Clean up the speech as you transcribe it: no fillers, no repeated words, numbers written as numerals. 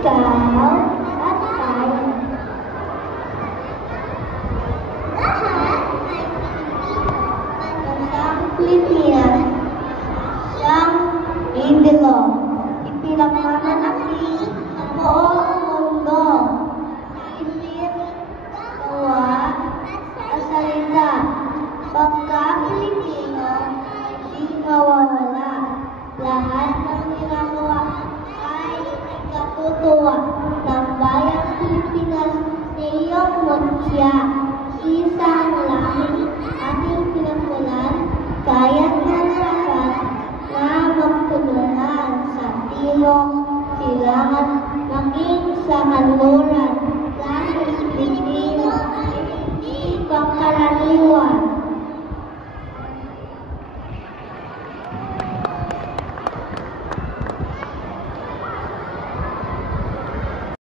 ikaw at tayo. Lahat ay bansang Pilipinas, siyang Mindelo, ipinagmamalaki sa buong mundo. Isip, gawa, at salita, pagka-Pilipino, hindi mawawala. Lahat ng ginagawa ay katutuwa ng bayang Pilipinas sa iyong mutya. Isang langit ating pinagmulan, kaya't nasapat na magtulungan sa timog, silangan, maging sa kanluran. Dahil Pilipino, hindi pangkaraniwan.